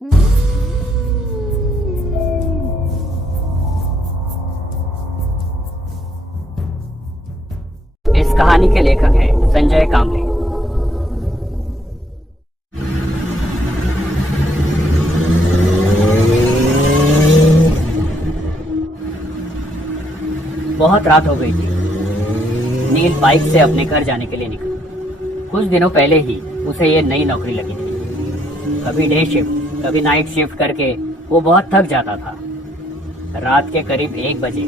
इस कहानी के लेखक हैं संजय कामले। बहुत रात हो गई थी। नील बाइक से अपने घर जाने के लिए निकला। कुछ दिनों पहले ही उसे ये नई नौकरी लगी थी। कभी डे शिफ्ट कभी नाइट शिफ्ट करके वो बहुत थक जाता था। रात के करीब 1 बजे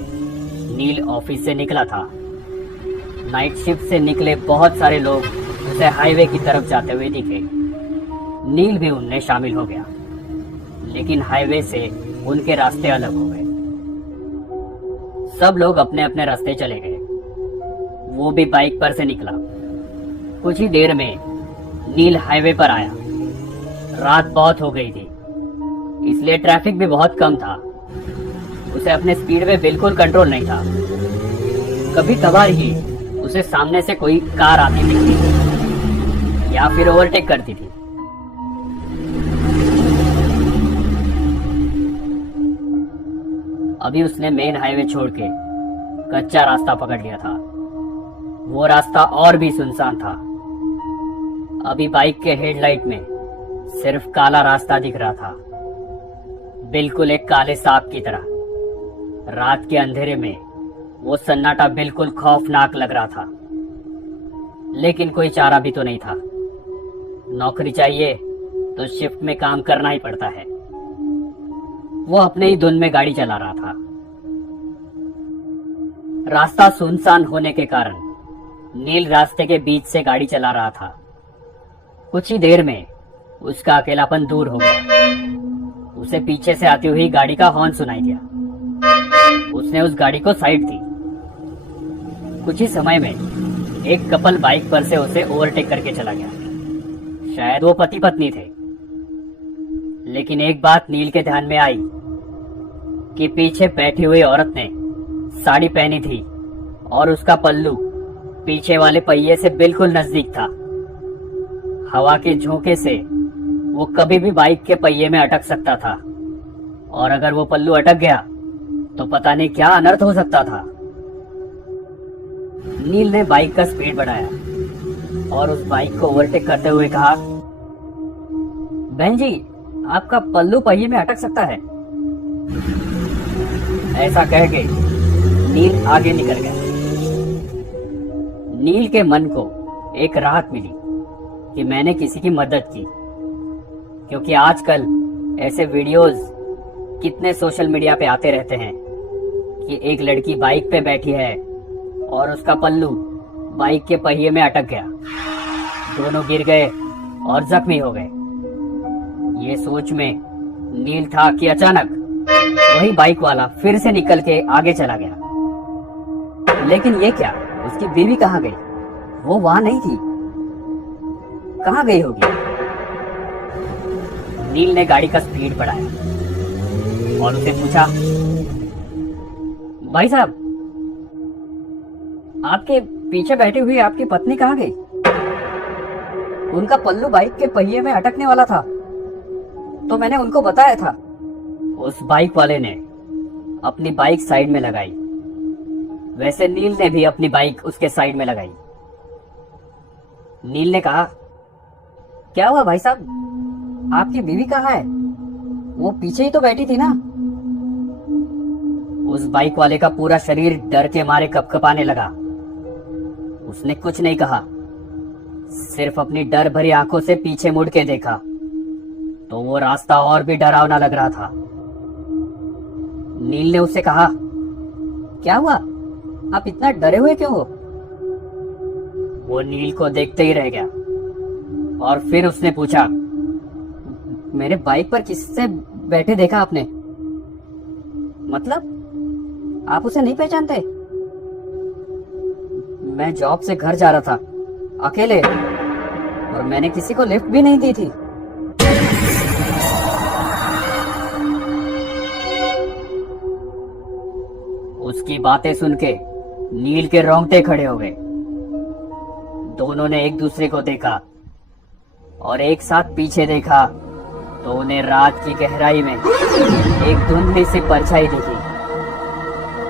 नील ऑफिस से निकला था। नाइट शिफ्ट से निकले बहुत सारे लोग उसे हाईवे की तरफ जाते हुए दिखे। नील भी उनमें शामिल हो गया, लेकिन हाईवे से उनके रास्ते अलग हो गए। सब लोग अपने अपने रास्ते चले गए। वो भी बाइक पर से निकला। कुछ ही देर में नील हाईवे पर आया। रात बहुत हो गई थी, इसलिए ट्रैफिक भी बहुत कम था। उसे अपने स्पीड में बिल्कुल कंट्रोल नहीं था। कभी कभार ही उसे सामने से कोई कार आती दिखती थी या फिर ओवरटेक करती थी। अभी उसने मेन हाईवे छोड़ के कच्चा रास्ता पकड़ लिया था। वो रास्ता और भी सुनसान था। अभी बाइक के हेडलाइट में सिर्फ काला रास्ता दिख रहा था, बिल्कुल एक काले सांप की तरह। रात के अंधेरे में वो सन्नाटा बिल्कुल खौफनाक लग रहा था, लेकिन कोई चारा भी तो नहीं था। नौकरी चाहिए तो शिफ्ट में काम करना ही पड़ता है। वो अपने ही धुन में गाड़ी चला रहा था। रास्ता सुनसान होने के कारण नील रास्ते के बीच से गाड़ी चला रहा था। कुछ ही देर में उसका अकेलापन दूर हो गया। उसे पीछे से आती हुई गाड़ी का हॉर्न सुनाई दिया। उसने उस गाड़ी को साइड दी। कुछ ही समय में एक कपल बाइक पर से उसे ओवरटेक करके चला गया। शायद वो पति पत्नी थे। लेकिन एक बात नील के ध्यान में आई कि पीछे बैठी हुई औरत ने साड़ी पहनी थी और उसका पल्लू पीछे वाले पहिए से बिल्कुल नजदीक था। हवा के झोंके से वो कभी भी बाइक के पहिए में अटक सकता था, और अगर वो पल्लू अटक गया तो पता नहीं क्या अनर्थ हो सकता था। नील ने बाइक का स्पीड बढ़ाया और उस बाइक को ओवरटेक करते हुए कहा, बहन जी, आपका पल्लू पहिए में अटक सकता है। ऐसा कह के नील आगे निकल गया। नील के मन को एक राहत मिली कि मैंने किसी की मदद की, क्योंकि आजकल ऐसे वीडियोस कितने सोशल मीडिया पे आते रहते हैं कि एक लड़की बाइक पे बैठी है और उसका पल्लू बाइक के पहिए में अटक गया। दोनों गिर गए और जख्मी हो गए। ये सोच में नील था कि अचानक वही बाइक वाला फिर से निकल के आगे चला गया। लेकिन ये क्या, उसकी बीवी कहाँ गई? वो वहां नहीं थी। कहाँ गई होगी? नील ने गाड़ी का स्पीड बढ़ाया और उसे पूछा, भाई साहब, आपके पीछे बैठी हुई आपकी पत्नी कहाँ गई? उनका पल्लू बाइक के पहिए में अटकने वाला था, तो मैंने उनको बताया था। उस बाइक वाले ने अपनी बाइक साइड में लगाई। वैसे नील ने भी अपनी बाइक उसके साइड में लगाई। नील ने कहा, क्या हुआ भाई साहब, आपकी बीवी कहाँ है? वो पीछे ही तो बैठी थी ना। उस बाइक वाले का पूरा शरीर डर के मारे कपकपाने लगा। उसने कुछ नहीं कहा, सिर्फ अपनी डर भरी आंखों से पीछे मुड़ के देखा तो वो रास्ता और भी डरावना लग रहा था। नील ने उससे कहा, क्या हुआ, आप इतना डरे हुए क्यों हो? वो नील को देखते ही रह गया और फिर उसने पूछा, मेरे बाइक पर किससे बैठे देखा आपने? मतलब आप उसे नहीं पहचानते? मैं जॉब से घर जा रहा था अकेले, और मैंने किसी को लिफ्ट भी नहीं दी थी। उसकी बातें सुन के नील के रोंगटे खड़े हो गए। दोनों ने एक दूसरे को देखा और एक साथ पीछे देखा तो उन्हें रात की गहराई में एक धुंधली सी परछाई दिखी।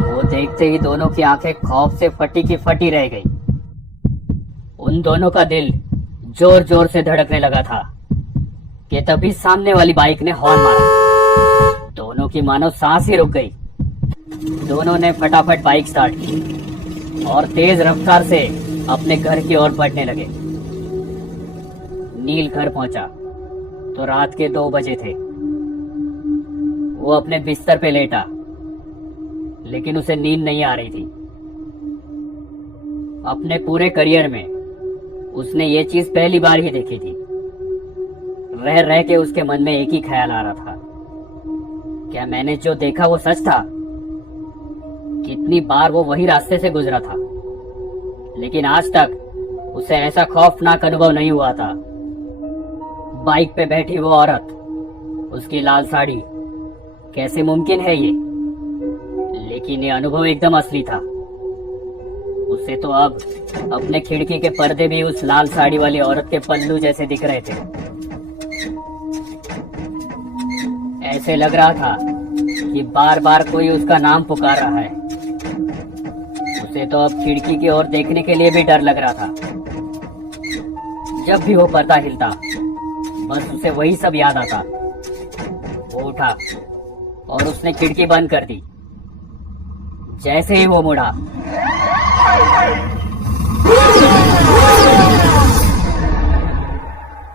वो देखते ही दोनों की आंखें खौफ से फटी की फटी रह गई। उन दोनों का दिल जोर जोर से धड़कने लगा था कि तभी सामने वाली बाइक ने हॉर्न मारा। दोनों की मानो सांस ही रुक गई। दोनों ने फटाफट बाइक स्टार्ट की और तेज रफ्तार से अपने घर की ओर बढ़ने लगे। नील घर पहुंचा तो रात के 2 बजे थे। वो अपने बिस्तर पे लेटा, लेकिन उसे नींद नहीं आ रही थी। अपने पूरे करियर में उसने ये चीज पहली बार ही देखी थी। रह रह के उसके मन में एक ही ख्याल आ रहा था, क्या मैंने जो देखा वो सच था? कितनी बार वो वही रास्ते से गुजरा था, लेकिन आज तक उसे ऐसा खौफनाक अनुभव नहीं हुआ था। बाइक पे बैठी वो औरत, उसकी लाल साड़ी, कैसे मुमकिन है ये? लेकिन ये अनुभव एकदम असली था। उसे तो अब अपने खिड़की के पर्दे भी उस लाल साड़ी वाली औरत के पल्लू जैसे दिख रहे थे। ऐसे लग रहा था कि बार बार कोई उसका नाम पुकार रहा है। उसे तो अब खिड़की की ओर देखने के लिए भी डर लग रहा था। जब भी वो पर्दा हिलता, बस उसे वही सब याद आता। वो उठा और उसने खिड़की बंद कर दी। जैसे ही वो मुड़ा,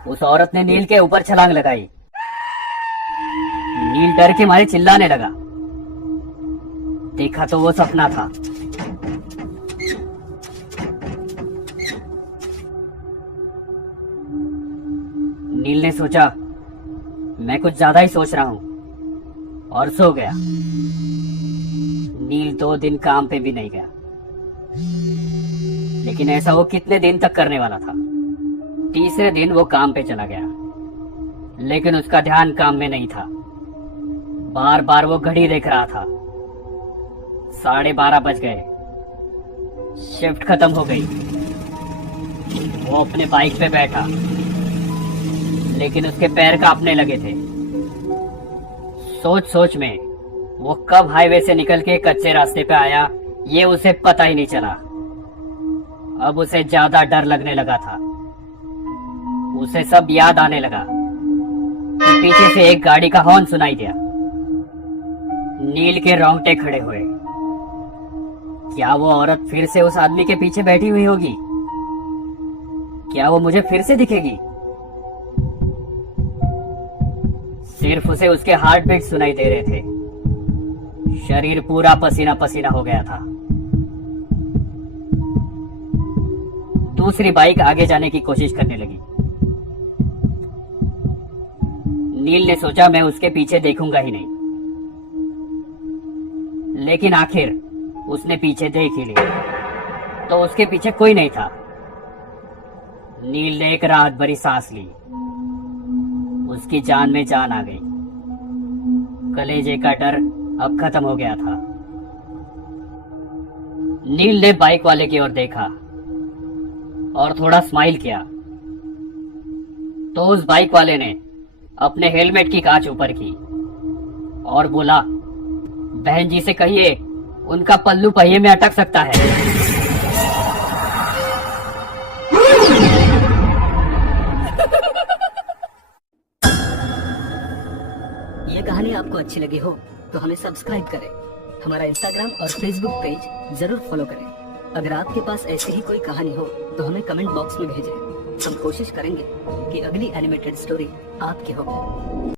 उस औरत ने नील के ऊपर छलांग लगाई। नील डर के मारे चिल्लाने लगा। देखा तो वो सपना था। नील ने सोचा, मैं कुछ ज्यादा ही सोच रहा हूं, और सो गया। नील 2 दिन काम पे भी नहीं गया, लेकिन ऐसा वो कितने दिन तक करने वाला था। तीसरे दिन वो काम पे चला गया, लेकिन उसका ध्यान काम में नहीं था। बार बार वो घड़ी देख रहा था। 12:30 बज गए। शिफ्ट खत्म हो गई। वो अपने बाइक पे बैठा, लेकिन उसके पैर कांपने लगे थे। सोच सोच में वो कब हाईवे से निकल के कच्चे रास्ते पे आया, ये उसे पता ही नहीं चला। अब उसे ज्यादा डर लगने लगा था। उसे सब याद आने लगा कि पीछे से एक गाड़ी का हॉर्न सुनाई दिया। नील के रोंगटे खड़े हुए। क्या वो औरत फिर से उस आदमी के पीछे बैठी हुई होगी? क्या वो मुझे फिर से दिखेगी? सिर्फ उसे उसके हार्ट बीट सुनाई दे रहे थे। शरीर पूरा पसीना पसीना हो गया था। दूसरी बाइक आगे जाने की कोशिश करने लगी। नील ने सोचा, मैं उसके पीछे देखूंगा ही नहीं। लेकिन आखिर उसने पीछे देख ही लिया, तो उसके पीछे कोई नहीं था। नील ने एक राहत भरी सांस ली। उसकी जान में जान आ गई। कलेजे का डर अब खत्म हो गया था। नील ने बाइक वाले की ओर देखा और थोड़ा स्माइल किया, तो उस बाइक वाले ने अपने हेलमेट की कांच ऊपर की और बोला, बहन जी से कहिए उनका पल्लू पहिए में अटक सकता है। ये कहानी आपको अच्छी लगी हो तो हमें सब्सक्राइब करें, हमारा इंस्टाग्राम और फेसबुक पेज जरूर फॉलो करें। अगर आपके पास ऐसी ही कोई कहानी हो तो हमें कमेंट बॉक्स में भेजें। हम कोशिश करेंगे कि अगली एनिमेटेड स्टोरी आपकी हो।